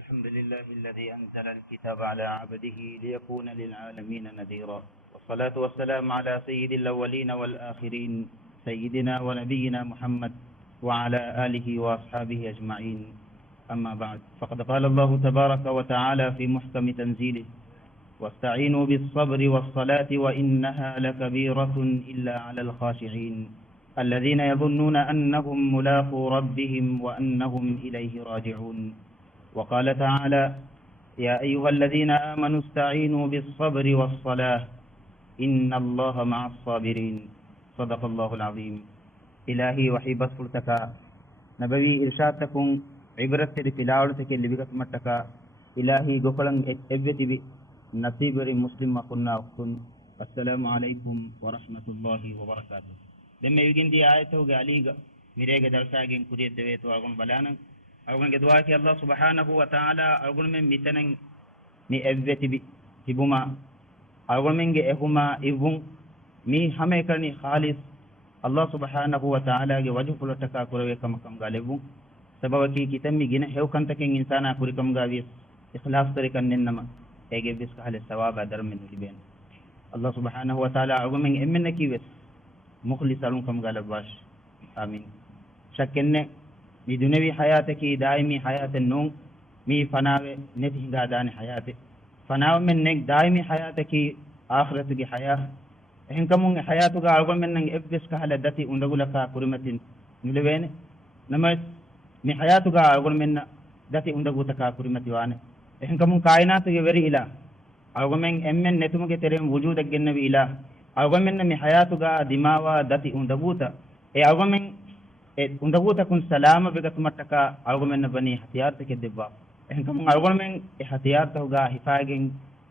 الحمد لله الذي أنزل الكتاب على عبده ليكون للعالمين نذيرا، والصلاة والسلام على سيد الأولين والآخرين سيدنا ونبينا محمد وعلى آله وأصحابه أجمعين. أما بعد، فقد قال الله تبارك وتعالى في محكم تنزيله: واستعينوا بالصبر والصلاة وإنها لكبيرة إلا على الخاشعين الذين يظنون أنهم ملاقو ربهم وأنهم إليه راجعون. وقال تعالى: يا أيها الذين آمنوا استعينوا بالصبر والصلاة إن الله مع الصابرين. صدق الله العظيم. إلهي وحي بسفلتك نبوي إرشادتكم عبرت لفلاولتك اللي بقت متك إلهي قفلن إبتي بي نصيبري مسلم قلنا أختن. السلام عليكم ورحمة الله وبركاته. لما يجين دي آيته قاليغا ميريغ درساقين كريت دويتو أغن بلانا أغن قدواكي الله سبحانه وتعالى أغن من متنن مي أبتي بي تبما أغن من إهما إبن مي همي كرني خالص الله سبحانه وتعالى وجه فلتكا كروي كما كم غالبون سببكي كتمي جنة هيو كنتكين إنسانا كوري كم غاويس إخلاص طريقا ننما ايجي بسك على الثواب در من لبين الله سبحانه وتعالى أغن من إمنكي بس مخلص لهم كم غالب باش آمين. شكنة مي دنيوي حياتك دائمي حياة النوم مي فناوي نتي غادان حياتك فناو من نك دائمي حياتك آخرتك حياة إن كمون حياتك أغن من نك إبس كهلا دتي أندغلك كرمتين نلبين نمس مي حياتك أغن من دتي أندغوتك كرمتي وانا إن كمون كائناتك وري إله أغن من أمن نتمك تريم وجودك جنبي إله أغن من مي حياتك دماغ دتي أندغوتا أغن من أندغوتا كن سلامة بكتمتك أغن من بني احتيارتك الدبا إن كمون أغن من احتيارتك حفاظين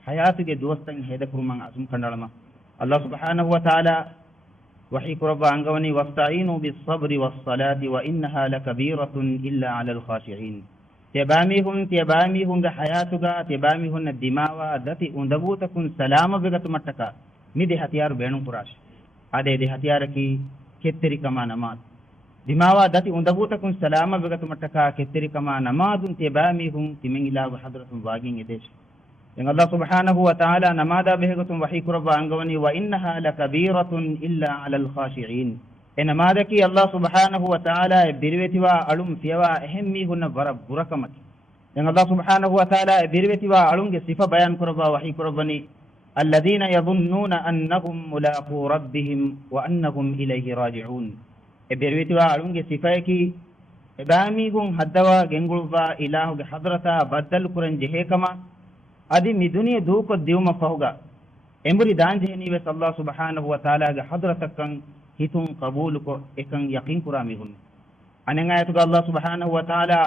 حياتك دوستن هيدا كرمان عزم كندلما الله سبحانه وتعالى وحيك رب عنقوني: واستعينوا بالصبر والصلاة وإنها لكبيرة إلا على الخاشعين. تباميهن حياتك تباميهن الدماء دتي أندغوتكن سلامة بكتمتك مدي هتيار بينهم قراش هذا دي هتيارك كتري كما نماذ دماغ دتي أندغوتكن سلامة بكتمتك كتري كما نماذ تباميهن تمن إله حضرة واقين يدش إن الله سبحانه وتعالى نماذا بهجتم وحيك رب عنقوني: وإنها لكبيرة إلا على الخاشعين. إن ماذا الله سبحانه وتعالى بريتوا علوم فيوا أهمي هن بركمك. إن الله سبحانه وتعالى بريتوا علوم صفة بيان كربا وحيك ربني: الذين يظنون أنهم ملاقو ربهم وأنهم إليه راجعون. بريتوا علوم صفة كي إبامي هن هدوا جنغلوا إله حضرة بدل كرن جهكما أدي مدنيا دوك الديوم فوقا إمري دانجهني بس الله سبحانه وتعالى حضرتك هتون قبولك إكن يقين كراميهم. أنا نعيتك الله سبحانه وتعالى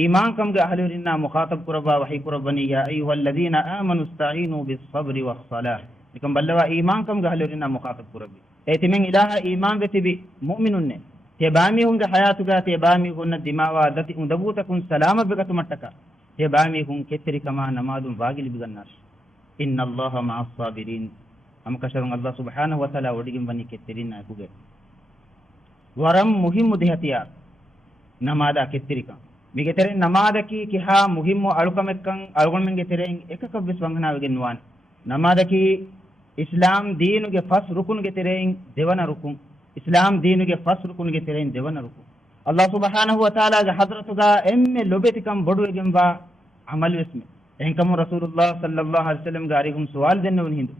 إيمانكم أهلنا مخاطب كربا وحي كربني: يا أيها الذين آمنوا استعينوا بالصبر والصلاة. لكن بلوا إيمانكم أهلنا مخاطب كربي إتمن إله إيمان بتبي مؤمنون تباميهم حياتك تباميهم الدماء ذاتي أندبوتكم سلامة بكتمتك تباميهم كتري كما نماذ باقل بغناش إن الله مع الصابرين. أم كشرون الله سبحانه وتعالى وديهم بني كترين أكوجر ورم مهم دهتيا نماذا كتريكا بيجترين نماذا كي ها مهم ألوكمكان ألوكم من جترين إكك بس وانغنا بجنوان نماذا كي إسلام دينه के फस रुकन के तेरें देवना रुकूं इस्लाम दीन के फस रुकन के तेरें देवना रुकूं अल्लाह सुब्हानहु व तआला के हजरत का एम्मे लोबेतिकम बडु एगंबा अमल इसमें एंकम रसूलुल्लाह सल्लल्लाहु अलैहि वसल्लम गारिगुम सवाल देने उन हिंदू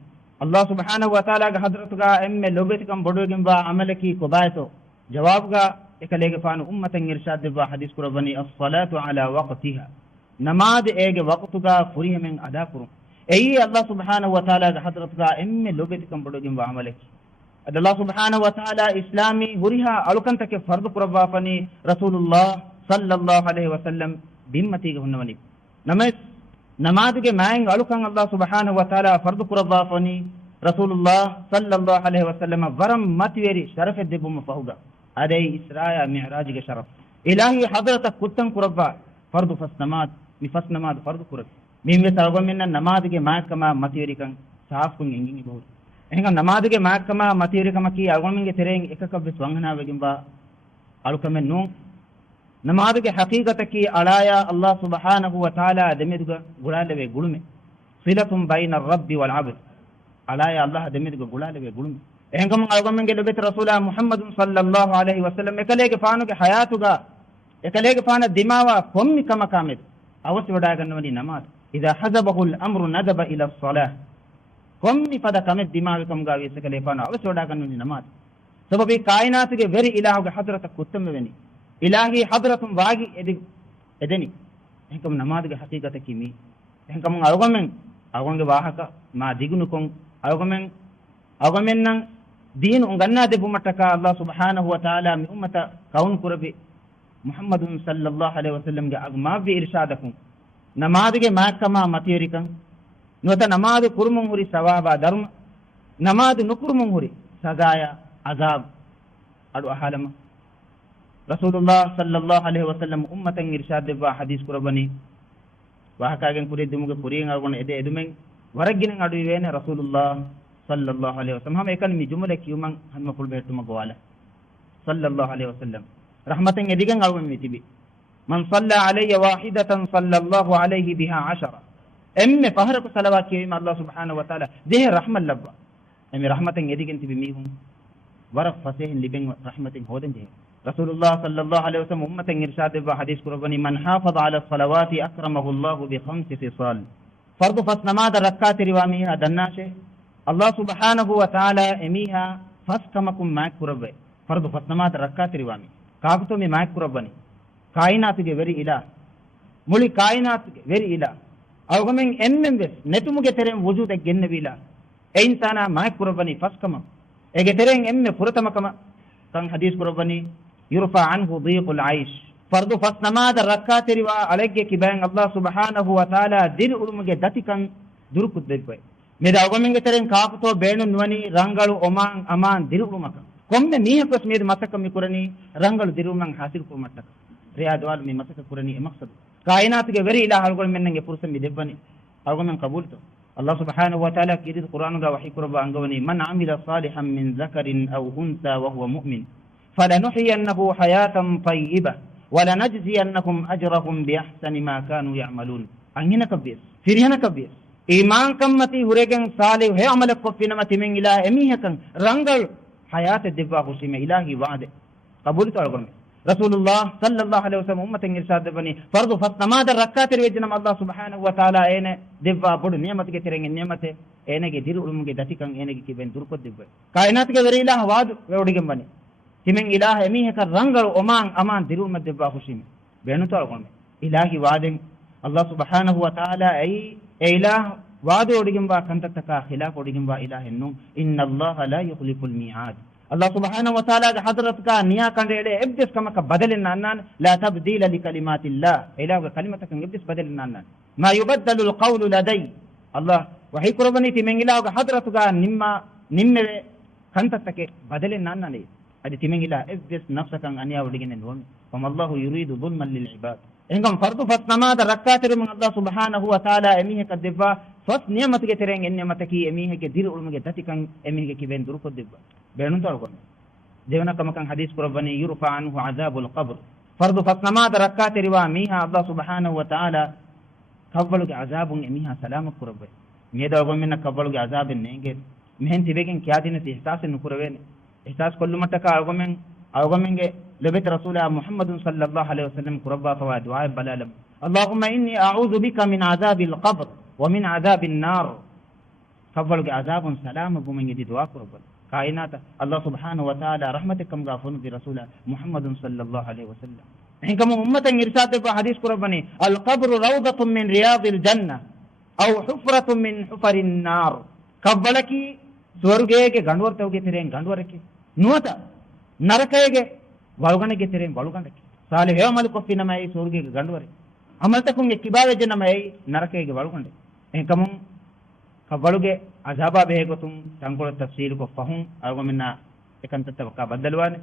अल्लाह सुब्हानहु व तआला के हजरत का एम्मे लोबेतिकम बडु एगंबा अमल की कोबायतो जवाब का एकलेगे फान उम्मतन इरशाद देबा हदीस कुरबनी अस्सलातु अला वक्तिहा नमाज एगे वक्त का फुरी में अदा करूं एई अल्लाह सुब्हानहु व तआला के हजरत का एम्मे लोबेतिकम बडु एगंबा अमल की अल्लाह सुब्हानहु व तआला इस्लामी हुरिहा अलुकंत के फर्द कुरबा फनी रसूलुल्लाह सल्लल्लाहु अलैहि वसल्लम बिम्मती के हुन्नवनी नमस नमाज के मायंग अलुकं अल्लाह सुब्हानहु व तआला फर्द कुरबा फनी रसूलुल्लाह सल्लल्लाहु अलैहि वसल्लम वरम मतवेरी शरफ देबुम फहुगा अदे इसराया मिअराज के शरफ इलाही हजरत कुतन कुरबा फर्द फस नमाज फर्द कुरब मीमे सरगमिन नमाज के माय कमा मतवेरी कं साफ कुं इंगिंग बहुत එහෙනම් නමාදගේ මාක්කම මතිරිකම කී අගොමින්ගේ තෙරෙන් එකක විස්වංගනා වෙගින්බා අලුකම නු ನಮಾದುಗೆ ಹಕೀಗತಕಿ ಅಳಾಯ ಅಲ್ಲಾಹ್ ಸುಬ್ಹಾನಹು ವ ತಆಲಾ ದೆಮೆದುಗ ಗುಳಾಲೆವೆ ಗುಳುಮೆ ಸಿಲತುಂ ಬೈನ ರಬ್ಬಿ ವಲ್ ಅಬ್ದ್ ಅಳಾಯ ಅಲ್ಲಾಹ್ ದೆಮೆದುಗ ಗುಳಾಲೆವೆ ಗುಳುಮೆ ehengam algomen ge lebet rasulullah muhammadun sallallahu alaihi wasallam ekalege faanuge hayatuga ekalege faana dimawa kommi kama kamed awasi wada gannawani namaz idha hazabahu al-amru nadaba ila as-salah kommi pada kamed dimawa kam ga esekale faana awasi wada gannawani namaz sababi kainatuge veri ilahuge hadrata kuttamme weni ilahi hadratum waagi edeni ehengam namazge haqiqata kimi ehengam algomen algonge wahaka ma digunu kon algomen nan دين unganna de bumataka Allah subhanahu wa ta'ala mi ummata kaun kurabi Muhammadun sallallahu alaihi wasallam ge agma bi irshadakum namadige maakama matiyerikan nota namadu kurumun huri sawaba dharma namadu nukurumun huri sagaya azab adu ahalama Rasulullah sallallahu alaihi wasallam ummatan irshad debba hadis kurabani wahakagen kuri dumuge kuriyen algon ede edumen waraginen adu wene Rasulullah sallallahu alaihi wasallam hame kan mi jumla kiyuman hanma fulbe tuma gowala sallallahu alaihi wasallam rahmatan edigan alwem mitibi man salla alayya wahidatan sallallahu alaihi biha 10 emme fahraku salawat kiyima Allah subhanahu wa taala dehe rahmal labba emme rahmatan edigan tibi mihum warak fasehen liben rahmatin hoden de rasulullah sallallahu alaihi wasallam ummatan irshad wa hadis kurabani man hafaza ala salawati akramahu Allah bi 5 fisal fardu fasnamada rak'at riwamiha dannashe Allah subhanahu wa ta'ala emiha fastkamakum maak kurabbe fardu fasnamat rakkat riwami kaabto me maak kurabbani kainatuge veri ila muli kainatuge veri ila awgamen emmem ves netumuge terem wujude gennevila e insana maak kurabbani fastkama ege terem emme furatamakama kan hadis kurabbani yurfa anhu dhiqul aish fardu fasnamat rakkat riwa alegge kiban Allah subhanahu wa ta'ala dir ulumuge datikan durkud debbe meda awgomenge teren kaaputo beenu nuwani rangalu oman aman dirumaka komme mihakos med masaka mi kurani rangalu diruman hasil kurmatta riyadwal mi masaka kurani e maqsad kainatuge veri ila halgol mennenge pursa mi debbani awgomen qabulto Allah subhanahu wa ta'ala kidid qur'an ga wahi kurba angawani man amila salihan min zakarin aw unsa wa huwa mu'min falanuhyiyannahu hayatan tayyibah walanajziyannahum ajrahum bi ahsani ma kanu ya'malun angina kabis firihana kabis iman kammati huregen salih he amalak kofinama timen ilah emihakan rangal hayat debba husime ilahi waade qabul to algon rasulullah sallallahu alaihi wasallam ummatan irshad bani fardu fasnamada rakkat rewejnam Allah subhanahu wa ta'ala ene debba bodu niyamat ge terenge niyamate enege diru ulumuge datikan enege kiben durko debba kainat ge veri ilah waadu weodigem bani timen ilah emihakan rangal oman aman diru mad debba husime benu to algon ilahi waaden Allah subhanahu wa ta'ala ay ilah waadu odigimba kantataka khilaf odigimba ilah ennu inna Allah la yukhliqul mi'ad Allah subhanahu wa ta'ala ga hadratka niya kandede ebdes kamaka badalin annan la tabdila li kalimatillah ilah ga kalimatakan ebdes badalin annan ma yubaddalu alqawlu laday Allah wahi kurabani timen ilah ga hadratuga nimme kantatake badalin annane adi timen ilah ebdes nafsakan aniya odiginen wami wallahu yuridu dhulman lil ibad engam fardu fasnamada rakkatere man Allah subhanahu wa ta'ala emihe kadebba fas niyamatge tereng enniyamataki emihe ge dir ulmuge datikan emihe kiben dur ko debba benun tor ko devana kamakan hadis qurabani yurfa anhu azabul qabr fardu fasnamada rakkatere wa miha Allah subhanahu wa ta'ala kawwaluge azabun emiha salama qurabbe meda gomenna kawwaluge azaben nenge mehen tibegen kyadine ihsasen nukurawene ihsas kollu mataka awgomenge lebet rasulullah muhammadun sallallahu alaihi wasallam kurabba fa du'a balalam allahumma inni a'udhu bika min azabil qabr wa min azabil nar kawwaluge azabun salama gumenge di du'a kurabba kainata Allah subhanahu wa ta'ala rahmatakam gafun bi rasulullah muhammadun sallallahu alaihi wasallam engam ummatan irshad ba hadis kurabani al qabr rawdatun min riyadil janna aw hufratun min hufarin nar kawwalaki swargege gandwartawge tereng gandwarake nuwata ನರಕಯಗೆ ವಳುಗಣಗೆ ತೆರೆ ವಳುಗಣಕ್ಕೆ ಸಾಲೆ ಹೇಮಲ್ ಕೊಫಿನಮೈ ಸೂರ್ಗೆಗೆ ಗಂಡುವರೆ ಅಮಲ್ತಕುಂಗೆ ಕಿಬಾವೆಜೆ ನಮೈ ನರಕಯಗೆ ವಳುಗಂಡೆ ಎಂಕಮು ಕವಳುಗೆ ಅಜಾಬಾ ಬೇಗತುಂ ತಂಗೊಳ ತಫ್ಸೀಲ್ ಕೊ ಫಹುಂ ಅವಗಮಿನ ekanta tabaka badalwane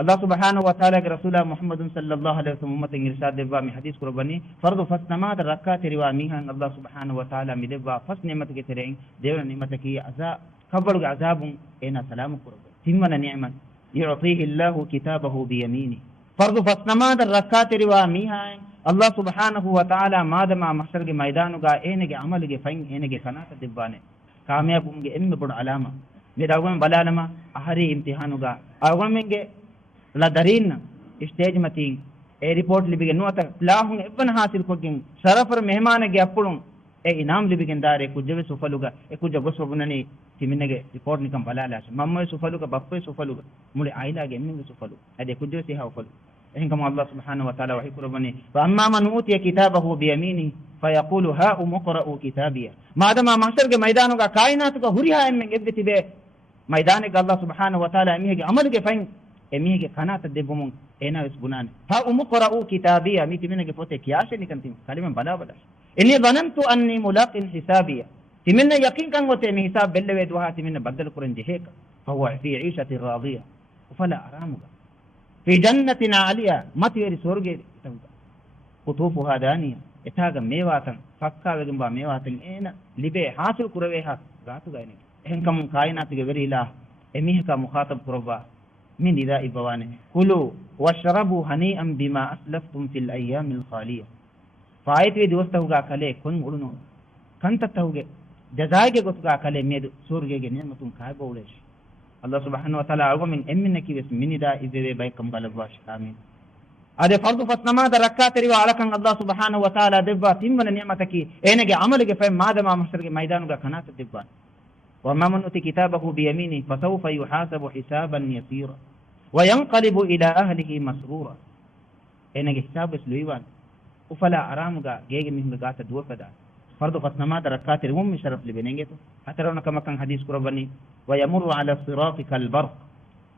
Allah subhanahu wa ta'ala ke rasulullah muhammadun sallallahu alaihi wasallam ummatin irshad debba mi hadis kurbani fardu fasnama da rakkat riwa mihan Allah subhanahu wa ta'ala mi debba fas ni'mat ke tereng devna ni'mat ki azab khabaru azabun ena salamu kurba timwana ni'man yu'tihi Allah kitabahu bi yamini ಫರ್ದು ಫಸ್ಟ್ ನಮಾದ ರಕ್ಕಾತಿರಿವಾ ಮೀಹಾಯ್ ಅಲ್ಲಾಹ್ ಸುಬ್ಹಾನಹು ವ ತಆಲಾ ಮಾದಮ ಮಹ್ಶರ್ಗೆ ಮೈದಾನುಗಾ ಏನೆಗೆ ಅಮಲಿಗೆ ಫೈನ್ ಏನೆಗೆ ಕನಾತ ದಿಬ್ಬಾನೆ ಕಾಮಯಾಬುಂಗೆ ಎಮ್ಮೆ ಬುಡ ಅಲಾಮ ಮೇದಾಗಮ ಬಲಾಲಮ ಅಹರಿ ಇಮ್ತಿಹಾನುಗಾ ಅವಗಮೆಂಗೆ ಲ ದರೀನ್ ಸ್ಟೇಜ್ ಮತಿ ए रिपोर्ट लिबिगे नुअत लाहुं एवन हासिल कोगिन शरफर मेहमानगे अपुळुं ए इनाम लिबिgen दारे कुजवे सुफलुगा ए कुज गोसोबुननी तिमिनगे रिपोर्ट निकम बलालाश मम्मे सुफलुगा बप्पे सुफलुगा मुले आइलागे एम्मिगे सुफलु अदे कुजवे सिहा उफलु ehingam Allah subhanahu wa ta'ala wahi kurabani wa amma man utiya kitabahu bi yaminihi fayaqulu ha umqra'u kitabiya madama mahsharge maidanuga kainatuga huriha emmen ebbe tibe maidanege Allah subhanahu wa ta'ala emihege amalige fain emihege kanata debumun ena wes bunane ha umqra'u kitabiya mi timinege pote kiyashe nikantim kalimen bala bala inni dhanantu anni mulaqin hisabiya timinna yaqin kan wote mi hisab bellwe duha timinna badal kuran jeheka fa huwa fi 'ishatin radiya fala aramuga fi jannatin 'aliya matiyari sorge tawga qutufuha daniya etaga mewatan fakka wegen ba mewatan ena libe hasil kurave ha gatu gaine ehenkam kainatuge verila emiheka mukhatab kuraba min ida ibawane kulu washrabu hani'an bima aslaftum fil ayyamil khaliya faayitwe diwastahuga kale kon uduno kantattahuge jazaage gotuga kale medu surgege nematun kaybawlesh Allah subhanahu wa ta'ala algomin emminaki wes min ida ibebe baykam balwash amin ade fardu fasnamada rak'ateri wa alakan Allah subhanahu wa ta'ala debba timmana ni'mataki enege amalige fay madama mahsharge maidanuga kanata debba وما من أوتي كتابه بيمينه فسوف يحاسب حسابا يسيرا وينقلب إلى أهله مسرورا إنك حساب سلويوان وفلا أرامغا جيج من غاتا دور كدا فرض فسنما دركات الوم شرف لبنينجتو أترون كما كان حديث قرباني ويمر على الصراط كالبرق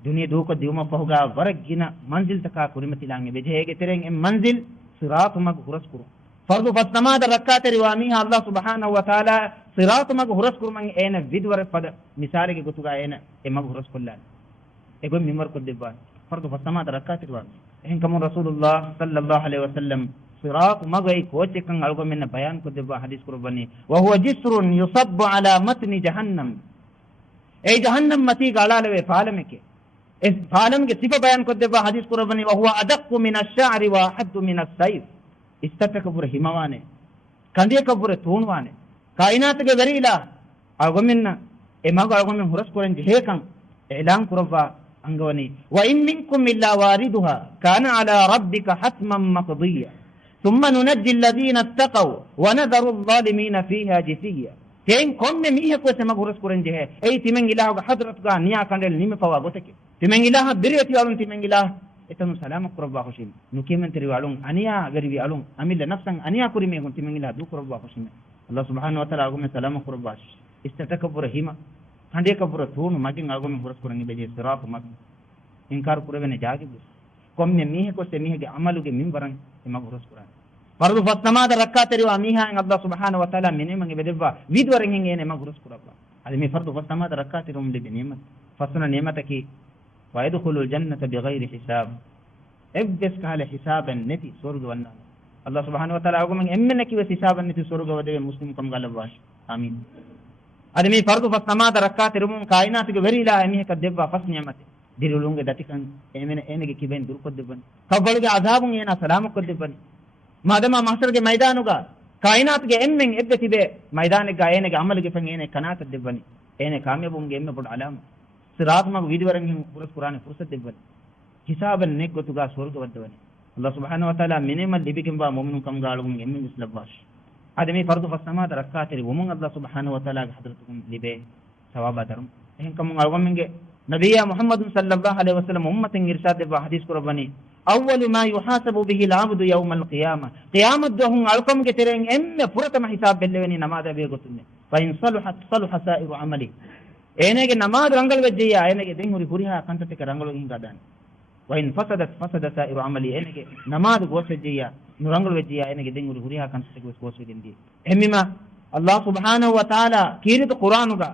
دنيا دوك ديوما فهوغا ورقنا منزل تكا كريمتي لانge بجهيج ترين منزل صراط مغ هرس كرو فرض فسنما دركات رواميها الله سبحانه وتعالى صراط مغ هرس كرمن اين विदवर पद मिसाले के गुतुगा N A मग हुरस कुल्ला एगो मिमर को दिबा फर्द फसमा दरका तिरवा एहन कम रसूलुल्लाह सल्लल्लाहु अलैहि वसल्लम सिरात मग ए कोचे कं अलगो में बयान को दिबा हदीस कुर्बानी व हुवा जिस्रुन युसब अला मतन जहन्नम ए जहन्नम मती गालालवे फालमे के इस फालम के सिफा बयान को दिबा हदीस कुर्बानी व हुवा अदक मिन अश-शअर व हद मिन अस-सैफ इस्तकबुर हिमवाने कंदे कबुर तूनवाने कायनात के वरीला अगमिन ए मग अगमिन हुरस कुरन जेकं एलान कुरवा अंगवनी व इन मिनकुम इल्ला वारिदुहा काना अला रब्बिका हतमन मक़दिया थुम्मा नुनज्जि الذين اتقوا ونذر الظالمين فيها جثيا तेन कोन में मीह को से मग हुरस कुरन जे है ए तिमें इलाह का हजरत का निया कंडल निमे पवा गोतके तिमें इलाह बिरियति वालुन तिमें इलाह etanu salama kurabba khushim nukimen teri walun aniya gariwi alun amilla nafsan aniya kurime gon timen ilah du kurabba khushim Allah subhanahu wa ta'ala agume salama kurabba istatakabur hima hande kabur tunu magin agume huras kurangi beje sirat mag inkar kurabene jagi bis komme mihe ko se mihe ge amaluge minbaran emag huras kuran fardu fasnamada rak'ateri wa miha en Allah subhanahu wa ta'ala menemange bedebba vidwaren en ene emag huras kurabba adi me fardu fasnamada rak'ateri um libe nemat fasna nemataki ويدخل الجنة بغير حساب ابس قال حسابا نتي سورغ ون الله سبحانه وتعالى اقوم امنك وحسابا نتي سورغ ودي مسلم كم قال واش امين ادمي فرض فسما دركات رمون كائنات के वेरीला एमी का देबा फस नियमत दिरुलुंगे दतिकन एमेने एनेगे किबेन दुर को देबन कबलगे अजाबुं एना सलाम को देबन मादमा मास्टर के मैदानुगा कायनात के एम्में एब्बे तिबे मैदान के एनेगे अमल के फंगे एने कनात देबन एने कामयाबुंगे एम्मे बड अलाम सिरात मग विदवरंग पुरस कुरान फुर्सत देबन हिसाबन ने गोतुगा स्वर्ग वदवनी Allah subhanahu wa ta'ala minimal libikin ba mu'minun kam galum emmin islabash adami fardu fasama darakateri wumun Allah subhanahu wa ta'ala hadratukum libe sawaba darum ehin kam algomenge nabiyya muhammad sallallahu alaihi wasallam ummatin irshad ba hadis qur'ani awwal ma yuhasabu bihi al-'abdu yawm al-qiyamah qiyamah dohun alkom ke tereng emme puratama hisab belleveni namada be gotunne fa in saluhat saluha sa'iru amali enege namaz rangal vejjiya enege den huri huriha kantate ka rangalo hinga dan wa in fasadat fasada sa'iru amali enege namaz gosejjiya nurangal vejjiya enege den huri huriha kantate gosvegendi emmima Allah subhanahu wa ta'ala kirit qur'anuga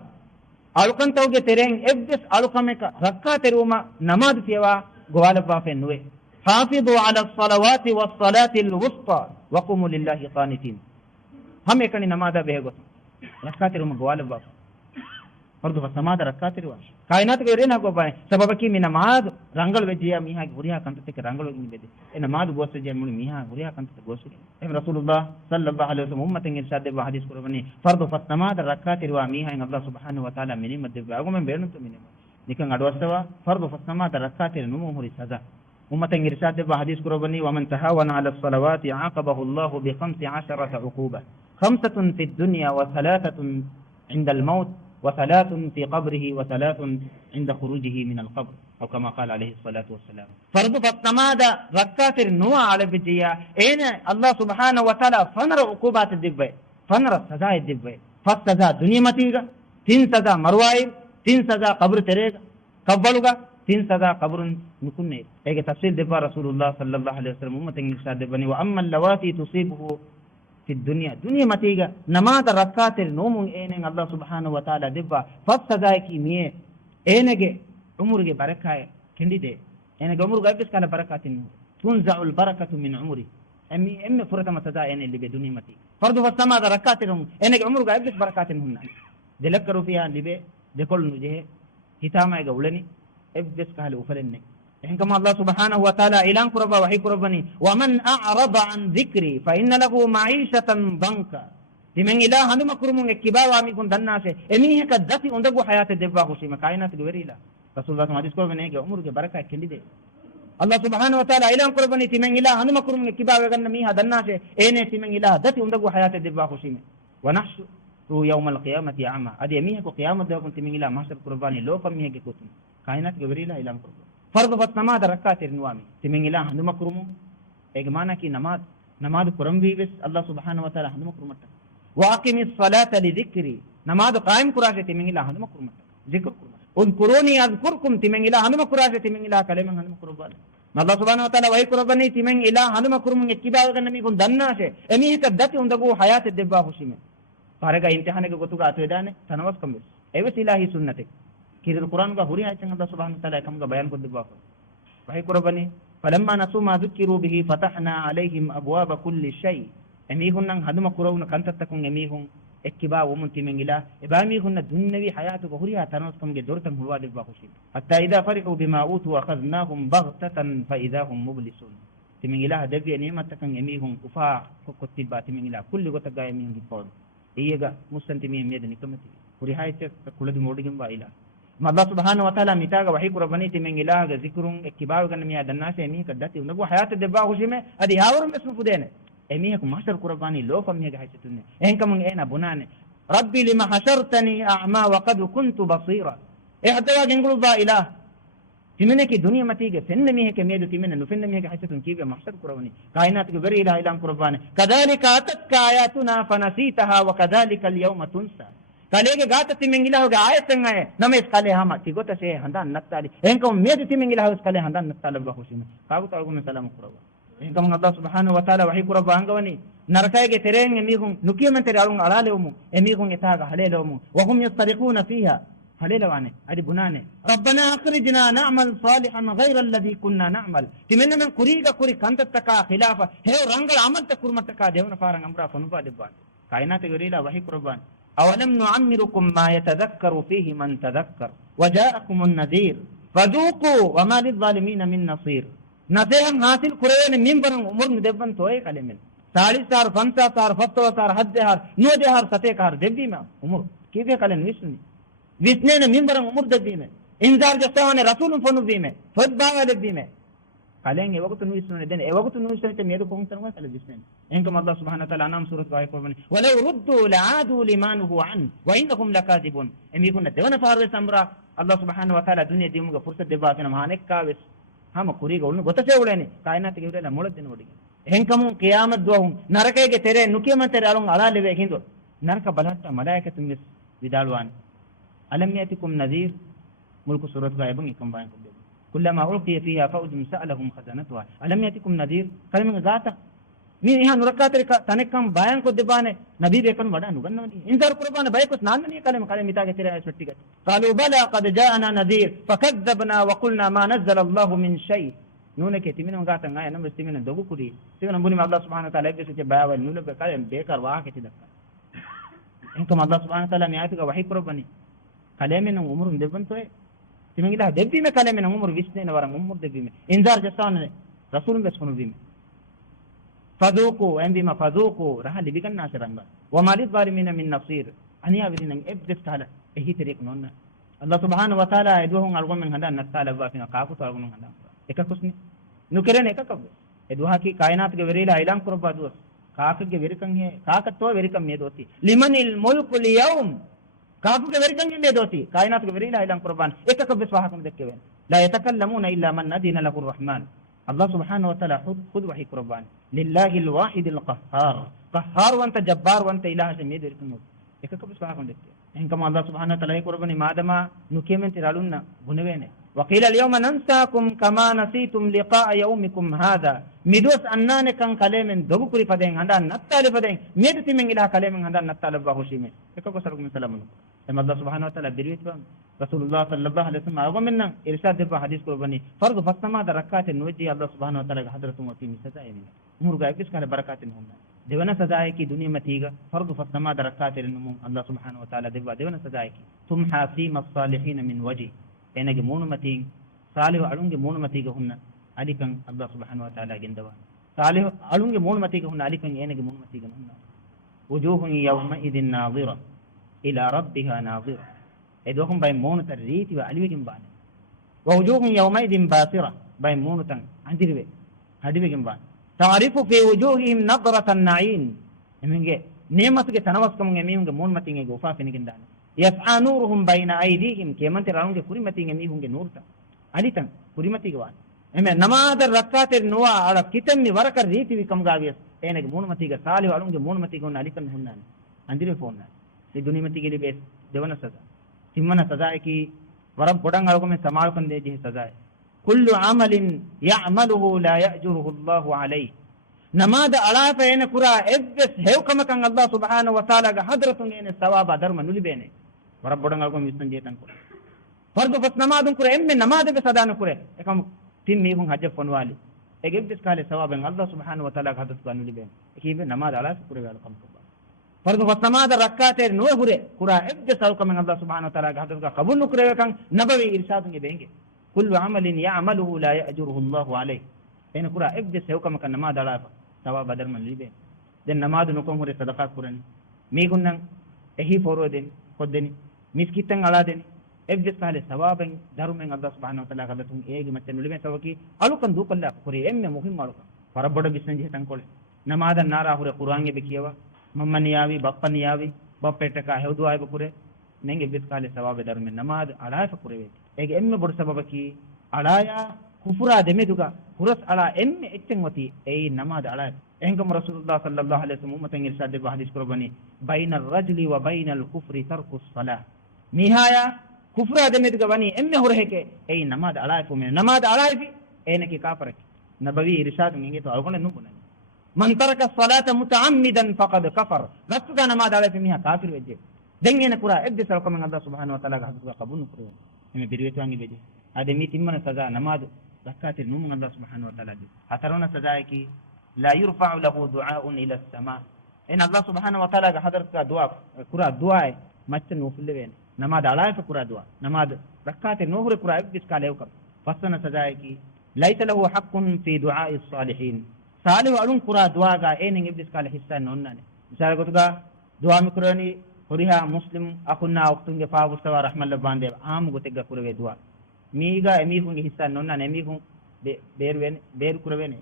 alukantawge tereng ebbes alukameka rakka teruma namaz fiwa gwalaba fe nuwe hafizu ala as-salawati was-salati al-wusta wa qumu lillahi qanitin हम एकनी नमाज बेगो रखा तेरे में गोवाल बाप fardu fasamada rakatiri wash kainat ge rena go bai sababaki mi namaz rangal vejiya miha guriya kantete ke rangal gi bede e namaz gosse je mul miha guriya kantete gosse em rasulullah sallallahu alaihi wasallam ummatin irshad de hadis kurani fardu fasamada rakatiri wa miha in allah subhanahu wa taala mini madde agu men bernu to mini nikan adwastawa fardu fasamada rakatiri numu huri saza ummatin irshad de hadis kurani wa man tahawana ala salawati aqabahu allah bi 15 uquba khamsatun fid dunya wa thalathatun inda al maut وثلاث في قبره وثلاث عند خروجه من القبر أو كما قال عليه الصلاة والسلام فرض فالتمادى ركات النوع على بجيا أين الله سبحانه وتعالى فنر عقوبات الدبي فنر سزاء الدبي فالسزاء دنيا متيجا تين سزاء مروائر تين سزاء قبر تريجا قبلوغا تين سزاء قبر نكون ايه تفسير دبا رسول الله صلى الله عليه وسلم أمة إنجلسات دبني وأما اللواتي تصيبه في الدنيا دنيا متيجا نماذ ركعات النوم إنن الله سبحانه وتعالى دبا فصدايكي ميه إنجي عمره بركة كنديده إنجي عمره قبل كلا بركة تنزع البركة من عمره أمي فرصة متزا إن اللي بدنيا متي فرض فالسماء ركعات النوم إنجي عمره قبل بركة هنا دلكروا فيها اللي به دكول نجيه هتاما يقولني إبدس كهله وفلني إنكم الله سبحانه وتعالى إلان كربا وحي كربني ومن أعرض عن ذكري فإن له معيشة ضنكا تمن إله هنما كرمون كبا وامي كن دناس إميه كدتي عندك حياة دبا خوشي مكائنات غيري لا رسول الله حديث كربني كي عمر کے برکة کندي دے الله سبحانه وتعالى إلان كربني تمن إله هنما كرمون كبا وغن ميها دناس إنه تمن إله دتي عندك حياة دبا خوشي ونحشر يوم القيامة أعمى أدي أميه كو قيامة دكم تمن إله محشر كرباني لو فميه كي كتم كائنات غيري لا إلان كربني فرض فالنماذ ركعات النوامي تمن إله هنما كرمو إجمانا كي نماذ كرم بيبس الله سبحانه وتعالى هنما كرمتا وأقم الصلاة لذكري نماذ قائم كراسة تمن إله هنما كرمتا ذكر كرمتا اذكروني أذكركم تمن إله هنما كراسة تمن إله كلمة هنما كربان الله سبحانه وتعالى وهي كرباني تمن إله هنما كرمو يكبا وغنمي كن دناسه أميه كدتي عندكو حياة الدبا خشيمة فارغا امتحانك غتوغا أتويدانه تنوس كمبس أيوة إلهي سنتك كير القرآن का हुरी आयत الله سبحانه وتعالى कम का बयान को दिबा भाई कुरबानी فلما نسوا ما ذكروا به فتحنا عليهم أبواب كل شيء أميهن هدم قرون كانت تكون أميهن اتباع ومن تمنجلا إباميهن الدنيا حياته وهري تناس كم جدورتهم هو دبا خشي حتى إذا فرحوا بما أوتوا أخذناهم بغتة فإذا هم مبلسون تمنجلا دبي نعمة تكون أميهن كفا كتبا تمنجلا كل قطع جاي أميهن كفون إيجا مستنتمين ميدني كمتي هري هاي كل دم وديهم بايلا الله سبحانه وتعالى ميتاغا وحي قرباني تمن إله ذكرون اتباع كن ميا دناس أميه كدتي ونبو حياة دبا خشيمة أدي هاورم اسمه فدينه أميه كمحشر قرباني لو فميه جهاي ستونه إنك من أين بنانه ربي لما حشرتني أعمى وقد كنت بصيرا إحدى جنقل با إله تمنه كي دنيا متيجة فن ميه كمية تمنه نفن ميه جهاي ستون كيف محشر قرباني كائنات كبر إله إله قربانه كذلك أتتك آياتنا فنسيتها وكذلك اليوم تنسى कलेगे गात तिमिंगिला होगा आयतंग है नमेश कले हम तिगोत से हंदा नक्ताली एंकम मेद तिमिंगिला होस कले हंदा नक्ताल बहुशी में कागु तागु में सलाम करो एंकम अल्लाह सुब्हानहु व तआला वही कुरबा अंगवनी नरकायगे तेरेंगे मीगुं नुकिय में तेरे अलुंग अलालेउमु एमीगुं एतागा हलेलउमु व हम यस्तरिquna فيها हलेलवाने अदि बुनाने रब्बना अखरिजना नअमल सालिहान गैर الذي كنا नअमल तिमिन में कुरीगा कुरी कंततका खिलाफ हे रंगल अमल तकुरमतका देवन फारंग अमरा फनुबा दिबान कायनात गरीला वही कुरबान أولم نعمركم ما يتذكر فيه من تذكر وجاءكم النذير فذوقوا وما للظالمين من نصير نذير حاصل كرين من برن عمر ندبن توي كلمن 40 سار 50 سار 70 سار 10 سار 90 سار 70 سار دبي ما عمر كيف كلن विष्णु ने मिंबर उम्र दबी में इंजार जस्ता ने रसूल फनु दी में फद बागा दबी में कलेंगे वक्त नुइस ने देने वक्त नुइस ने मेरे को पंक्तन में कले विष्णु इनका अल्लाह सुब्हानहु व तआला नाम सूरत वाय को बने वला रुद्दु लआदु लिमान हु अन व इनकुम लकादिबुन एमी को ने देवन फारवे समरा अल्लाह सुब्हानहु व तआला दुनिया दिमुगा फुर्सत देबा के माने कावेस हम कुरी गोनु गोतसे उड़ेने कायनात के उड़ेला मोळ दिन ओडी हेंकम क़यामत दुहु नरके के तेरे नुकियम तेरे अलंग अला लेवे हिंदो नरक बलहत्ता मलाइकतुम विदालवान अलम यातिकुम नज़ीर मुल्क सूरत गायबन इकम बायन को कुल्लमा उल्किया फीहा फौज सअलहुम खज़ानतुहा अलम यातिकुम नज़ीर कलम गाता मी यहां नुरकाते तनेकम बायन को दिबाने नबी बेकन वडा नुगन्नवनी इंजार कुर्बान बाय को स्नान नहीं कलम कलम मिता के तेरे छट्टी गत कालू बला कद जाअना नज़ीर फकذبना वकुलना मा नज़ल अल्लाह मिन शै नूने के तिमिन गाता गाय नम तिमिन दोगु कुरी तिमिन बुनी अल्लाह सुब्हानहु व तआला के से बाय नूले कलम बेकार वाह के तिदक इनकम अल्लाह सुब्हानहु व तआला ने आयत का वही कुर्बानी kalemen umur debban to timengila debbi me kalemen umur visne na waran umur debbi me inzar jasane rasulun beskunu bime فذوقوا عندما فذوقوا رح لبيكن ناصرا وما للظالمين من نصير أني أبدين إبدس تعالى إيه تريك نونا الله سبحانه وتعالى يدوهم على من هذا نتعالى بافين كافو تعالى من هذا إيكا كسني نكرن إيكا كب يدوها كي كائنات के वेरीला ऐलान करो बादुस काक के वेरिकं है काक तो वेरिकं में दोती लिमन الملك اليوم काक के वेरिकं में दोती कायनात के वेरीला ऐलान कुर्बान إيكا कब स्वाहा कम देखे لا يتكلمون إلا من أذن له الرحمن الله سبحانه وتعالى خذ وحي قربان لله الواحد القهار قهار وانت جبار وانت إله سميد الكنوز إيكا كبس فاهم دك إنكم الله سبحانه وتعالى قربان ما دام نكيمن ترالونا بنوينه وقيل اليوم ننساكم كما نسيتم لقاء يومكم هذا ميدوس أنان كان كلام دبو كري فدين هذا نتالي فدين ميدتي من إله كلام هذا نتالي بهوشيمه إيكا كسركم سلام لما الله سبحانه وتعالى بريت بام رسول الله صلى الله عليه وسلم أقوم منا إرشاد دبا حديث قرباني فرض فاستمع دركات النوجي الله سبحانه وتعالى حضرة موتي مسدائي umur ga kis kala barakatin humna devana sadaye ki dunya matiga fardu fasama darakatin numum Allah subhanahu wa ta'ala devana sadaye ki tumha fi masalihin min waji enage moonu matin salih alunge moonu matiga hunna alikan Allah subhanahu wa ta'ala gendawa salih alunge moonu matiga hunna alikan enage moonu matiga hunna wujuhun yawma idin nadhira ila rabbiha nadhira edohum bay moonu tar riti wa aliwegin baane wa wujuhun yawma idin basira bay moonu tan andirwe hadiwegin baane تعرف في وجوههم نظرة النعيم منجي نعمتك تنوسكم يميهم مون متين غوفا فينكن دان يسعى نورهم بين ايديهم كمن تراون كوري متين يميهم نورتا عليتن كوري متي غوان اما نماز الركعات النوا على كتم ورك ريتي كم غاويس اينك مون متي غ صالح علون مون متي غون عليكن هنان اندير فون دي دنيا متي گلي بيس देवन सजा तिम्मन सजा की वरम पोडंग अलगो में समाल कन दे जी सजा كل عمل يعمله لا يأجره الله عليه نماد ألاف إن كرا إبس هيو كما كان الله سبحانه وتعالى حضرة إن الثواب درما نولي بينه ورب بدن علىكم يسن جيتان كرا فرض فس نماد كرا إم نماد بسدان كرا إكم تيم ميهم حج فنوالي إبس قال ثواب الله سبحانه وتعالى حضرة نولي بينه إكيب نماد ألاف كرا علىكم فرض فس نماد ركعت نور كرا إبس هيو كما الله سبحانه وتعالى حضرة قبول كرا كان نبوي إرشاد بينه كل عمل يعمله لا يأجره الله عليه إن كرا إبدس هو كما كان نماذج على ثواب بدر من ليبه دين نماذج نكون هو صدقات كورن ميغنن إهي فورودين خدني مسكتن على دين إبدس على ثواب دار من الله سبحانه وتعالى قدرتهم إيه مثل ليبه سوكي ألو كن دو كلا كوري إم مهم مالو فرب بڑا بسنجه تنقول نماذج نارا هو القرآن بكيوا ممنياوي بقنياوي بپٹکا ہے دعا ہے بکورے ننگے إبدس على ثواب دار من نماذج على فكوري एक एम में बड़ सबब की अड़ाया कुफरा देमे दुगा हुरस अड़ा एम में इच्चंगवती ए नमाज अड़ा एंगम रसूलुल्लाह सल्लल्लाहु अलैहि वसल्लम उम्मतन इरशाद दे हदीस को बनी बैन अर्रजुली व बैन अल कुफ्री तर्कु सलाह निहाया कुफरा देमे दुगा बनी एम में हो रहे के ए नमाज अड़ा को में नमाज अड़ा भी एने की काफर नबवी इरशाद में तो अलगोने नु बुने मन तरक सलात मुतअम्मिदन फकद कफर रसूल नमाज अड़ा पे मिया काफिर वेजे देंगे न पूरा एक दिस रकम अल्लाह सुब्हानहु व तआला का कबूल करो हमें बिरवेतो आंगे बेजे आदमी तिम्मन सजा नमाज रकात नूम अल्लाह सुब्हानहु व तआला दी अतरना सजा है कि ला युरफा लहु दुआउन इला السما इन अल्लाह सुब्हानहु व तआला का हजरत का दुआ पूरा दुआ है मस्त नूफल वेन नमाज अलाए पे पूरा दुआ नमाज रकात नूर पूरा एक दिस का लेव कर फसन सजा है कि लैस लहु हक़्क़ुन फी दुआइ الصالحين सालिह अलुन पूरा दुआ का ए ने दिस का हिस्सा नोन्ना ने मिसाल को तो दुआ में कुरानी होरिहा मुस्लिम अखुन्ना वक्तुंगे फावुस्तवा रहमल बांदे आम गोतेगा कुरवे दुआ मीगा एमीहुंगे हिस्सा नोन्ना नेमीहुं बेर कुरवेने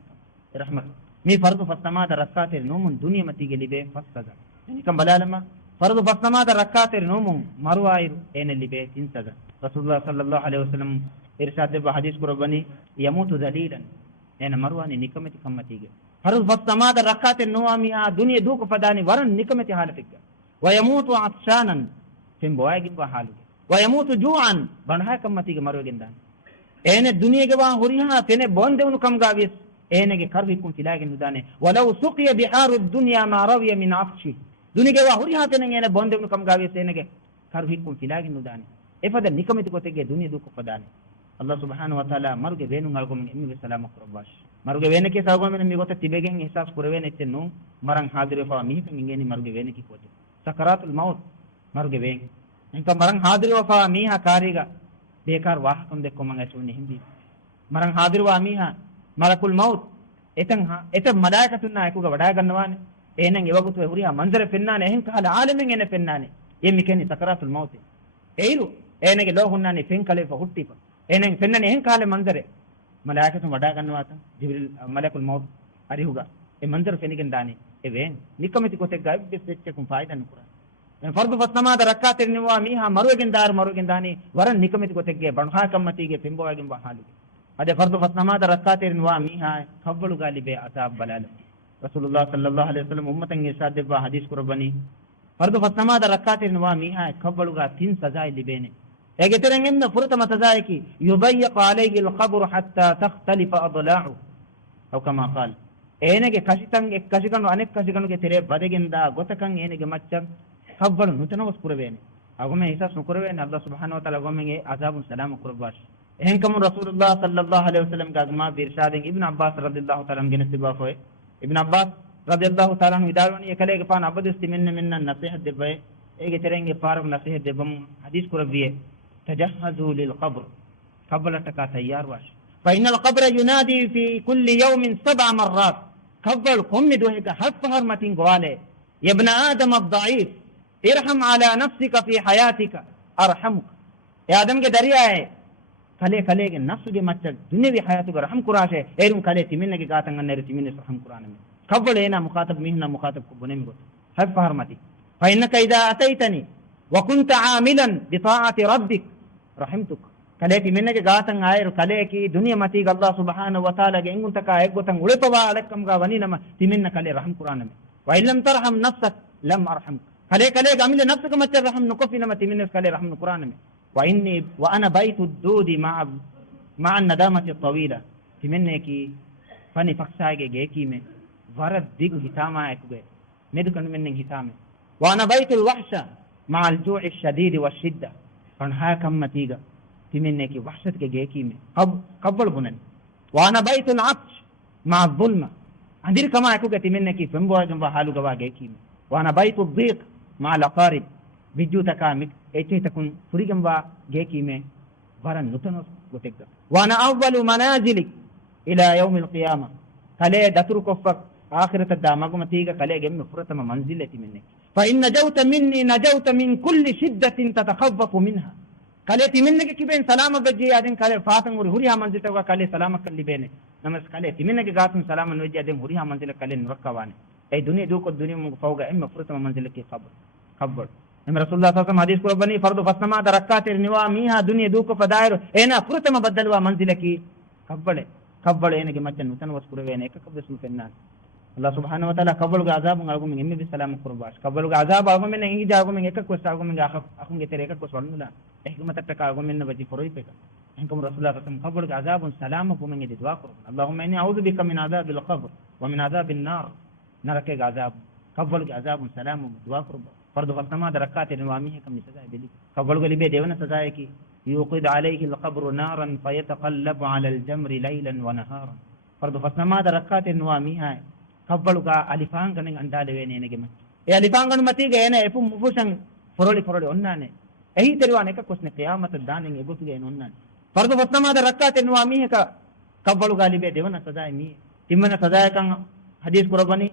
रहमत मी फर्द फस्तमा द रकाते नोमुन दुनिया मतिगे लिबे फस्तगा यानी कम बलालमा फर्द फस्तमा द रकाते नोमुन मरुआइर एने लिबे तिनसगा रसूलुल्लाह सल्लल्लाहु अलैहि वसल्लम इरशाद दे हदीस को बनी यमूतु दलीलन एने मरुआनी निकमति कमतिगे फर्द फस्तमा द रकाते नोआमिया दुनिया दुख फदानी वरन निकमति हालतिगा ويموت عطشانا تم بوايغ بحال ويموت جوعا بنها كمتي مروغندان اين الدنيا جوا هوريها تنه بوندون كم غاويس اينගේ කරවිකුම් තිලාගෙන නුදානේ ولو سقي بحار الدنيا ما روي من عطش دنيا جوا هوريها تنه اين بوندون كم غاويس اينගේ කරවිකුම් තිලාගෙන නුදානේ එපද නිකමිත කොතේගේ දුනිය දුක පදානේ الله سبحانه وتعالى مرغ بينو نالكم امي بالسلام قرباش مرغ بينك ساغو من مي gote tibegen ihsas kurwene tenno marang hadire fa mi ngeni مرغ بينك kote سكرات الموت مرغ بين enka marang hadirwa fa miha kariga bekar wahakam dekko man asuni hindi marang hadirwa miha malakul maut etan malaikatunna ekuga wada gannawane enen ewagutu huriya manzare pennane ehen kala alamen ene pennane yemi kenni sakaratul maut eiru enege lo hunnani fen kale fa huttipa enen pennane ehen kala manzare malaikatun wada gannawata jibril malakul maut arihuga e manzare fenigen dani even nikamati kotek gaib besecce kum faidan kura en fardu fasnama da rakkater niwa miha marugen dani waran nikamati kotek ge banha kammati ge pembowagen wa halu ade fardu fasnama da rakkater niwa miha kawwalu galibe atab balal rasulullah sallallahu alaihi wasallam ummatan irshad debba hadis qurbani fardu fasnama da rakkater niwa miha kawwalu ga tin sajai libene ege terengem na furtama sajai ki yubayyiq alayhi alqabr hatta takhtalifa adla'u aw kama qala enege kashitan ek kashikanu anek kashikanu ge tere badegenda gotakan enege maccan kawwalu nutanawas kurabene agome hisas nukurabene allah subhanahu wa taala agome azabun salam kurbash enkam rasulullah sallallahu alaihi wasallam ga agma birshadin ibn abbas radhiyallahu taala anhu genesiba hoy ibn abbas radhiyallahu taala anhu idalwani ekalege pan abadesti minna nasihat debay ege terenge param nasihat debam hadis kurabiye tajahhazu lil qabr qabla taka tayyar wash fa innal qabra yunadi fi kulli yawmin 7 marrat qabl qummi doheka hafhar matin gwale ya ibn adam ad-da'if irham ala nafsika fi hayatika arhamuk ya adam ge dariya hai kale ge nafsu ge macca dunyawi hayatu ga raham kurashe erum kale timinne ge gatan anne timinne raham kurane me kawwal ena muqatab mihna muqatab ko bonem got hab faharmati fa innaka idha ataitani wa kunta amilan bi ta'ati rabbik rahimtuk kale timinne ge gatan ayru kale ki dunya mati ga allah subhanahu wa taala ge engun taka eggotan ulepawa alakam ga waninama timinna kale raham kurane me wa illam tarham nafsak lam arhamk kale gamile nafsuka macca raham nukofina mati minnes kale raham nukurane me wa ana baytu ad-dudi ma'a an-nadamati at-tawila timinne ki fani faksaage ge kime warad digu hitama ekuge medu kanu mennen hitame wa ana baytu al-wahsha ma'a al-ju'i ash-shadid wash-shidda kan ha kammatiga timinne ki wahshat ge kime qabbal bunan wa ana baytu al-'atsh ma'a adh-dhulma andir kama ekuge timinne ki fembo gamba halu gawa ge kime wa ana baytu ad-dhiq ma'a al-aqarib bijutaka mik eche takun furigamba gekime waran nutano gotegga wana awwalu manazilik ila yawm alqiyamah kale daturu koffak akhirat damagumatiga kale gemme furatama manzilati minne fa in najawta minni najawta min kulli shiddatin tatakhaffafu minha kale timinne ke kiben salama bajje adin kale fatan uri huriya manzilta kale salama kalli bene namas kale timinne ke gatun salama noje adin huriya manzila kale nurakkawane ay dunya du ko dunya mu fawga emme furatama manzilati qabr Nabi Rasulullah SAW hadis kurabani fardu fasnama da rakkater niwa miha dunya duko fadairu ena furtama badalwa manzilaki kabbale enege maccan nutan was kurabene ekakabes nutenna Allah subhanahu wa taala kabbaluga azabun algum emme bi salam kurbash kabbaluga azab algum men ingi jagum ekak was algum ga akun ge tere ekak was walnula ehkumata taka algum men baji foroi peka enkum Rasulullah SAW kabbaluga azabun salam ko men ge dua kur Allahumma inni a'udhu bika min adhabil qabr wa min adhabin nar narake ga azab kabbaluga azabun salam dua kur فرض فاطمه دركات النواميه كم سزاء دلي قبل قال بي ديونا سزاء كي يوقد عليه القبر نارا فيتقلب على الجمر ليلا ونهارا فرض فاطمه دركات النواميه قبل قال الفان كن اندال وينه نگم اي الفان كن متي گينه اپو مفوشن فرولي onnane ehi terwane එක කොස්නේ qiyamat danen egotu gen onnane فرض فاطمه دركات النواميه ka قبل قال بي ديونا سزاء مي timmana سزاء kan hadis qurabani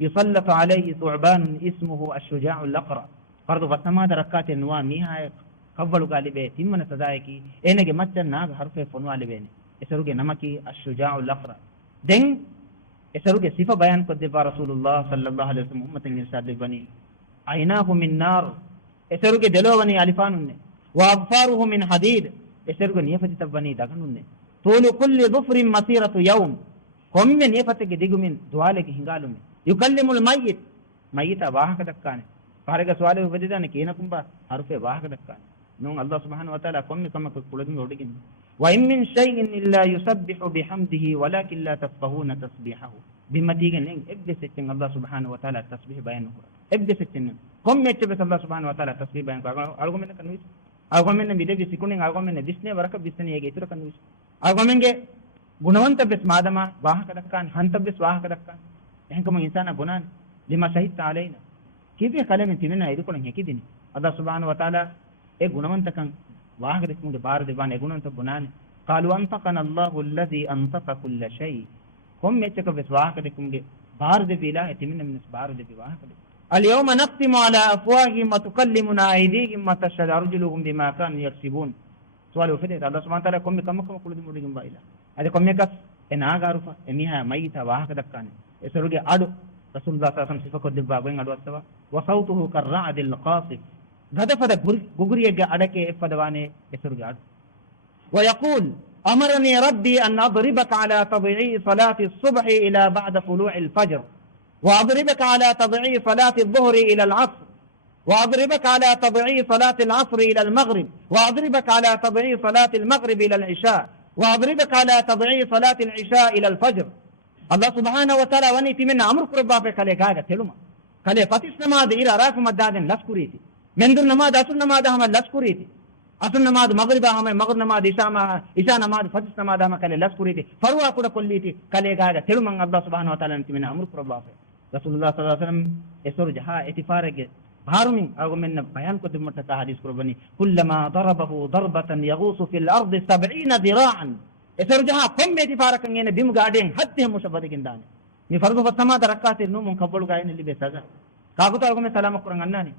يسلط عليه ثعبان اسمه الشجاع الأقرع فرض فسما دركات النواميها قبل قال به تمن تدايكي انه مچن ناغ حرف فنوال بيني اسروge نمكي الشجاع الأقرع دين اسروge صفه بيان قد رسول الله صلى الله عليه وسلم امه ارشاد بني عيناه من نار اسروge دلووني الفانن وابصاره من حديد اسروge نيفتي تبني دغنن طول كل ظفر مسيره يوم قم نيفتي ديغمن دوالك هنگالم yukallimul mayyita wahaka dakkane parega swale ubedidane kinakumba harufe wahaka dakkane non Allah subhanahu wa ta'ala kommi kamma kuladun odigin wa in min shay'in illa yusabbihu bihamdihi walakin la tafqahuna tasbihahu bimatigen ebde setten Allah subhanahu wa ta'ala tasbih bayan ko ebde setten kommi ecbe Allah subhanahu wa ta'ala tasbih bayan ko algomen kanwi algomen bide bisikunen algomen disne waraka bisne yege itura kanwi algomenge gunawanta bes madama wahaka dakkane hanta bes wahaka dakkane ehkam insana bunan lima shahidta alaina kibe kale men tinena idu kolen hekidini Allah subhanahu wa ta'ala e gunawantakaŋ wahagadikumge baara debane e gunawanta bunane qalu antaqana allahu alladhi antaqa kulla shay kom meccaka ves wahagadikumge baara debi ilahe timinna minas baara debi wahagadi اليوم نختم على أفواههم وتكلمنا أيديهم وتشهد أرجلهم بما كانوا يكسبون سؤال وفدت الله سبحانه وتعالى كم كل دم ودين بايلا هذا كم كس إن عارفة إنها ميتة واحد دكان يسرق أدو رسول الله صلى الله عليه وسلم سفك الدبا بين أدو السوا وصوته كالرعد القاصف هذا فدا غغري أدك فدوانه يسرق أدو ويقول أمرني ربي أن أضربك على تضييع صلاة الصبح إلى بعد طلوع الفجر وأضربك على تضييع صلاة الظهر إلى العصر وأضربك على تضييع صلاة العصر إلى المغرب وأضربك على تضييع صلاة المغرب إلى العشاء وأضربك على تضييع صلاة العشاء إلى الفجر الله سبحانه وتعالى ونيتي من أمر قربا في كالي كاغا تلوما كالي فتس نماد إلى راكم الدادن لسكريتي من دون نماد أسل نماد هم لسكريتي أسل نماد مغربا هم مغرب نماد إشاء نماد فتس نماد هم كالي لسكريتي فروا كودا كليتي كالي كاغا تلوما الله سبحانه وتعالى نيتي من أمر قربا في رسول الله صلى الله عليه وسلم يسور جها اتفارق هارمين أو من بيان كتب مرتفع حديث قرباني كلما ضربه ضربة يغوص في الأرض 70 ذراعا يسور جها كم اتفارق يعني بيم قاعدين حتى مشبه كندان ni fardu fatama darakate no mun kabulu gayen li besaga kaguta algo me salama kuran annani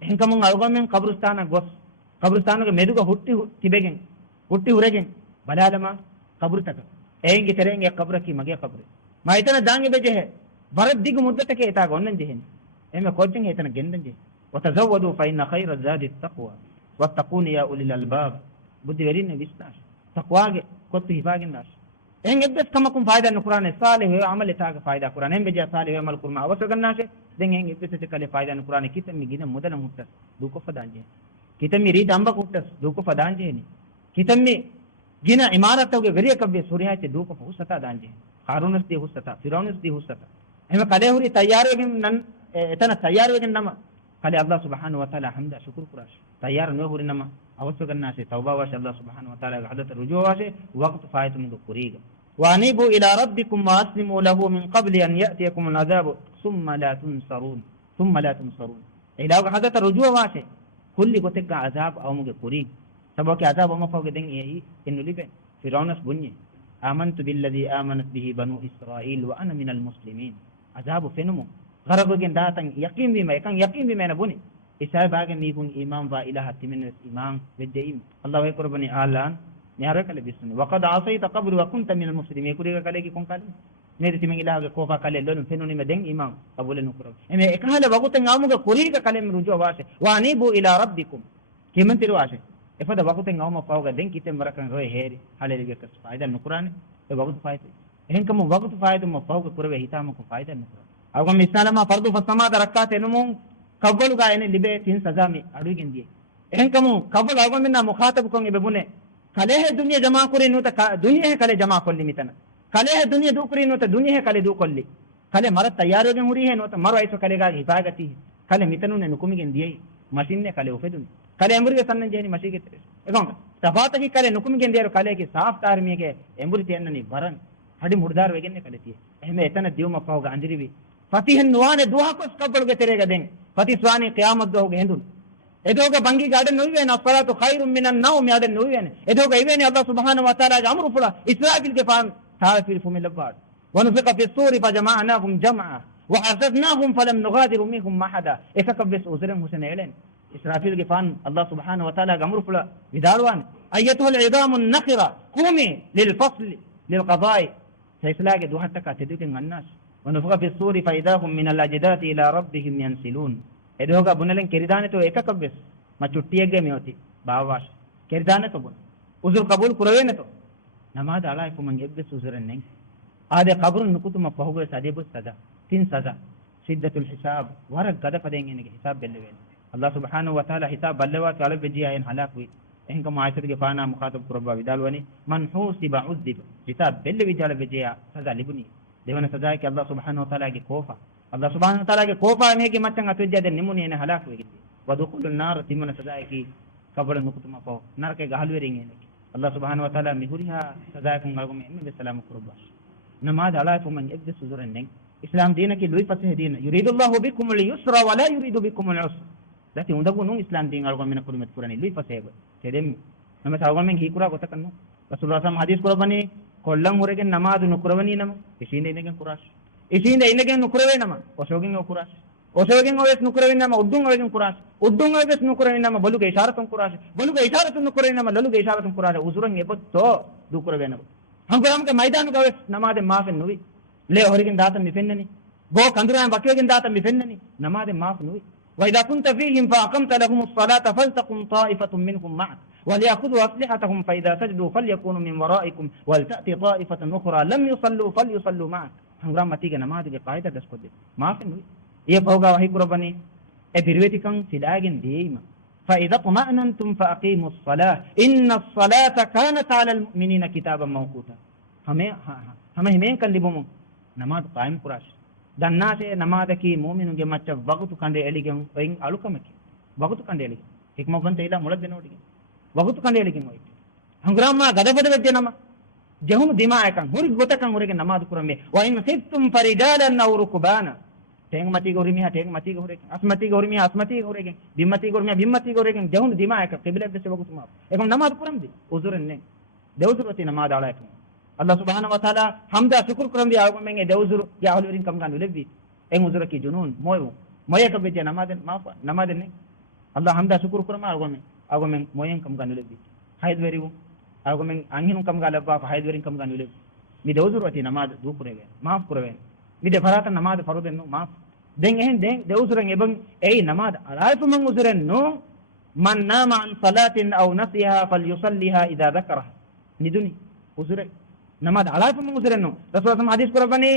enka mun algo men qabristana gos qabristana ge meduga hutti tibegen hutti uregen balalama qabru taka eyinge terenge qabraki mage qabri ma itana dange beje he barat dig muddata ke eta gonnan jehen eme coaching etana gendan je watazawwadu fa inna khayra zadi at-taqwa wattaquni ya ulil albab buddi verin visnas taqwa ge kottu hifagen das en ebbes kamakum fayda no qur'an salih ve amal etaga fayda qur'an en beja salih ve amal kurma awas gannase den en ebbes te kale fayda no qur'an kitam mi gina mudana mutta duko fadanje kitam mi rid amba kuttas duko fadanje ni kitam mi gina imaratoge veriya kabbe surya te duko husata danje harunus de husata firaunus de husata em kale huri tayyar wegen nan etana tayyar wegen nama kale allah subhanahu wa taala hamda shukr kurash tayyar no huri nama awas gannase tawba wa allah subhanahu wa taala hadat rujuu wa waqt faitum do kuriga وأنيبوا إلى ربكم وأسلموا له من قبل أن يأتيكم العذاب ثم لا تنصرون إلى هذا الرجوع واسع كل قتك عذاب أو مج قرين سبوك عذاب وما فوق دين إيه إنه لبه فرعون بني آمنت بالذي آمنت به بنو إسرائيل وأنا من المسلمين عذاب فينمو غرق جن داتن يقين بما يقين بما نبني إسحاق بعد ميكون إمام وإله تمن الإمام بالدين الله يقربني آلان نيارك لبسني وقد عصيت قبل وكنت من المسلمين كوريك كالي كون كالي نيري تمن إله كوفا كالي لون فينوني مدين إمام أبو لنو كرب إمي إكهال وقت نعمك كوريك كالي من رجوع واسه وأنيبوا إلى ربكم كمن ترواسه إفدا وقت نعم فوق دين كتير مركن روي هيري حالي لبيك فايدة نكران وقت فايدة إن كم وقت فايدة ما فوق كورب هيتام كم فايدة نكران أو كم مثلا ما فرض فسما دركات نمو قبل قاين لبي تين سزامي أروي دي إن كم قبل أو كم منا مخاطب كون يبونه कले है दुनिया जमा करे नो त दुनिया है कले जमा कोल्ली मितना कले है दुनिया दू करे नो त दुनिया है कले दू कोल्ली कले मर तैयार हो गए मुरी है नो त मरो ऐसो कलेगा हिफाजती है कले मितनु ने नुकुमी के दिए मशीन ने कले उफेदुन कले एम्बुरी के सन्न जेनी मशी के एगों तफात की कले नुकुमी के दिए कले की साफ तार में के एम्बुरी तेन नहीं बरन हडी मुर्दार वेगन ने कले थी एमे इतना दियो मफाओ गांजरी भी फतिह नुआने दुआ को कबल के तेरेगा देंगे फति स्वानी क़यामत दो होगे हिंदू एदोगा बंगी गार्डन नुईवे ना फला तो खैर मिनन नौम यादन नुईवे ने एदोगा इवे ने अल्लाह सुब्हानहु व तआला अमर फला इस्राफिल के फान थार फिर फुमिल लबाद ونفق في الصور فجمعناهم جمعا وحسبناهم فلم نغادر منهم احدا اككبس اوزرن حسين ايلن اسرافيل के फान अल्लाह सुब्हानहु व तआला अमर फला विदारवान ايتها العظام النخره قومي للفصل للقضاء فيسلا के दुहा तक आते देखें अन्नास ونفق في الصور فاذا هم من الاجداث الى ربهم ينسلون එදෝග බුනලෙන් කෙරිදානේ තෝ එකක බෙස් ම චුට්ටියගේ මෙවති බාවාස් කෙරිදානේ තෝ බුන උසුල් කබූල් කුරවෙන්නේ තෝ නමාද අලායි කුමන් එබ්බෙස් උසරන්නේ ආදේ කබරු නුකුතුම පහුගේ සදේබුස් සදා තින් සදා සිද්දතුල් හිසාබ් වරක් ගද පදෙන් එනගේ හිසාබ් බෙල්ල වෙන්නේ අල්ලාහ් සුබ්හානහු වතාලා හිසාබ් බල්ලවා කාල බෙජියයන් හලාක් වේ එහෙන්ක මායිසගේ ෆානා මුඛාතබ් කුරබා විදාලවනි මන් හූසිබ උද්දිබ හිසාබ් බෙල්ල විජාල බෙජියා සදා ලිබුනි දෙවන සදායි කි අල්ලාහ් සුබ්හානහු වතාලාගේ කෝෆා Allah subhanahu wa ta'ala ke kofa me ke macam atujja den nimuni ne halak we gidi wadukhulun nar timana sadai ki kabal nukutuma ko nar ke gahalu ring ne Allah subhanahu wa ta'ala mihuriha sadai kun galgo me be salam kurba namaz ala ko man ibda suzuran ne islam deen ki lui passe deen yuridullahu bikum al yusra wa la yuridu bikum al usra dati undagu nun islam din algon mena kurumet kurani lui fasego tedem nama sawgon men hikura gotakanno rasulullah sam hadis kurabani kollan huregen namaz nukurawani nama isinde inegen kurash isinde inegen nukurawé nama osogen okurash osogen oves nukurawin nama uddun ogen kurash uddun oves nukurawin nama baluge isharatun kurash baluge isharatun nukurawin nama laluge isharatun kurash usuran ebotto dukurawé nama hangaram ke maidanu gaves namade maafen nuwi le horigen datam mi fennani go kanduran wakegen datam mi fennani namade maaf nuwi wa idha kunta fihim fa aqamta lahum as-salata faltaqum ta'ifatun minhum ma'ak وليأخذوا أسلحتهم فإذا سجدوا فليكونوا من ورائكم ولتأتي طائفة أخرى لم يصلوا فليصلوا معك hangaram matiga namade ge qaida daskodde maafen nuwi iya pawga wahi kurabani e birwetikan sidagen deima fa idha tuma'nantum fa aqimus salah inna as-salata kanat 'ala al-mu'minina kitaban mawquta hame himen kallibumu namaz qaim kurash dannase namaz ki mu'minuge macca waqtu kande eligen oin alukamaki waqtu kande eligen hikmo gante ila mulad denodi waqtu kande eligen oi hangaram ma gadabada vedde nama jehum dimaekan huri gotakan hurige namaz kurame wa in khiftum farijalan aw rukbana teng mati gorimi ha teng mati gorege asmati gorimi ha asmati gorege bimmati gorimi ha bimmati gorege jehum dimaeka qibla desse bagutuma ekon namaz kuramdi uzurenne deuzurati namaz ala ekon Allah subhanahu wa taala hamda shukr kuramdi algo men e deuzuru ya ahlurin kam gan lebbi en uzuraki junun moye ka beje namaz ne Allah hamda shukr kurama algo men moyen kam gan lebbi hayd veriwu algo men anhinum kam ga labba hayd verin kam gan lebbi mi deuzurati namaz du kurege maaf kurave mi de farata namaz faruden no maaf den ehen den deusuren ebang ei namaz alaifu man usuren no man nama an salatin aw nasiha falyusalliha idha dhakaraha niduni usure namaz alaifu man usuren no rasulullah hadis kurabani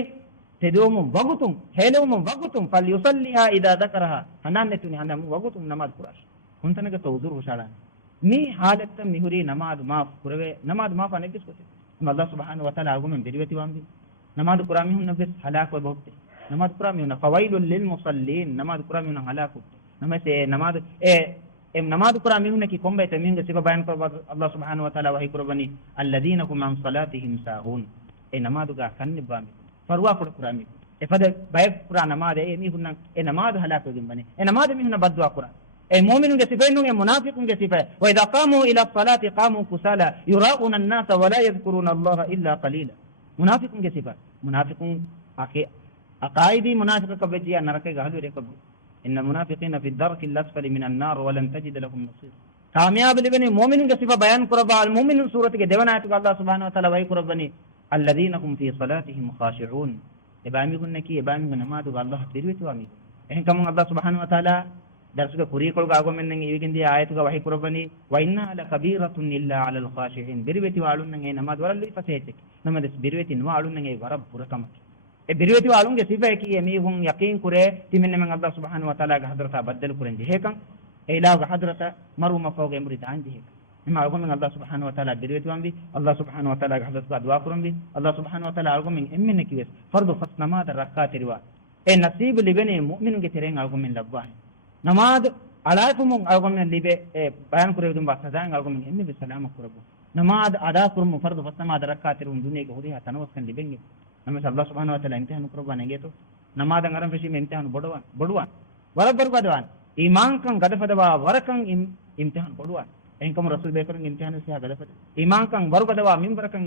tedomu wagutum helemu wagutum falyusalliha idha dhakaraha hanan netuni hanam wagutum namaz kurash huntanaga to uzur husala mi halatta mihuri namaz maaf kurave namaz maaf anegis kote Allah subhanahu wa taala argumen derivati wambi namaz kurami hun nabes halak wa bahte namaz kurami hun fawailul lil musallin namaz kurami hun halak namase namaz namaz kurami hun ki kombe tamin ge siba bayan ko Allah subhanahu wa taala wahi kurabani alladhina kum an salatihim sahun namaz ga kanni bami farwa kurami fada bay kura namaz mi hunna namaz halak ge bani namaz mi hun badwa kura mu'minun ge sifa nun munafiqun ge sifa wa idha qamu ila as-salati qamu kusala yura'una an-nasa wa la yadhkuruna Allah illa qalila munafiqun ge sifa munafiqun aqaidi munafiq kabjiya narake gahalu re kabu inna munafiqina fi ad-darki al-asfali min an-nar wa lan tajid lahum nasir kamyab libani mu'minun ge sifa bayan kuraba al-mu'minun surati ge devanayatu Allah subhanahu wa ta'ala wa kurabani alladhina hum fi salatihim khashi'un ibami gunnaki ibami namadu Allah dirwitu ami en kam Allah subhanahu wa ta'ala darsuga kurikol ga gomen nang igindi ayatu ga wahi kurabani wa inna la kabiratun illa ala al-khashi'in birweti walun nang e namaz waralli fasetek namades birweti no walun nang e warab purakam e birweti walun ge sifa ki emi hun yaqin kure timenne man Allah subhanahu wa ta'ala ga hadrata badal kuren je hekan e ila ga hadrata maruma fawge muri tanji hek ima algon Allah subhanahu wa ta'ala birweti wambi Allah subhanahu wa ta'ala ga hadrata dua kurambi Allah subhanahu wa ta'ala algon men emmenne kiwes fardu fas namaz rak'atirwa e nasib libene mu'min ge tereng algon men labwa namaz alaifumun algon men libe bayan kure dum basadan algon men emme be salama kurabu namaz ada kurum fardu fas namaz rak'atirun dunya ge hodiha tanwas kan libenge namas Allah subhanahu wa ta'ala imtihan kurban ngeto namaz ngaram feshi me imtihan boduwan warabar badwan iman kan gadafadawa warakan imtihan boduwan enkam rasul bekarun imtihan se gadafad iman kan wargadawa minbarakan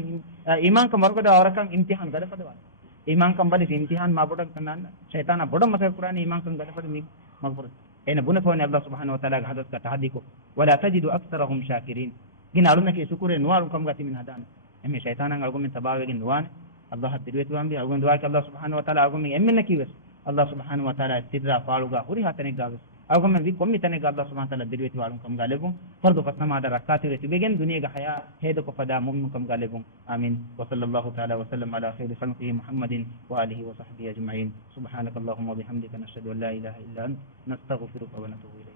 iman kan wargadawa warakan imtihan gadafadawa iman kan bali imtihan ma bodan kanan shaytana bodam masa qur'ani iman kan gadafad mi maghfur ena buna fawni Allah subhanahu wa ta'ala hadat ka tahdiko wala tajidu aktharahum shakirin gina aluna ke shukure nuwarun kam gati min hadan emme shaytana ngalgo min tabawegen nuwan Allah dirweti wambi algon duwa Allah subhanahu wa ta'ala algon min emme nakiwes Allah subhanahu wa ta'ala sirra faaluga huri hatane gaves algon min kommi tane ga Allah subhanahu wa ta'ala dirweti walun kam galebun fardu fasnama da rakati reti begen duniya ga haya hedo ko fada mu'min kam galebun amin wa sallallahu ta'ala wa sallam ala khayri khalqihi muhammadin wa alihi wa sahbihi ajma'in subhanakallahumma wa bihamdika nashhadu an la ilaha illa anta nastaghfiruka wa natubu ilayk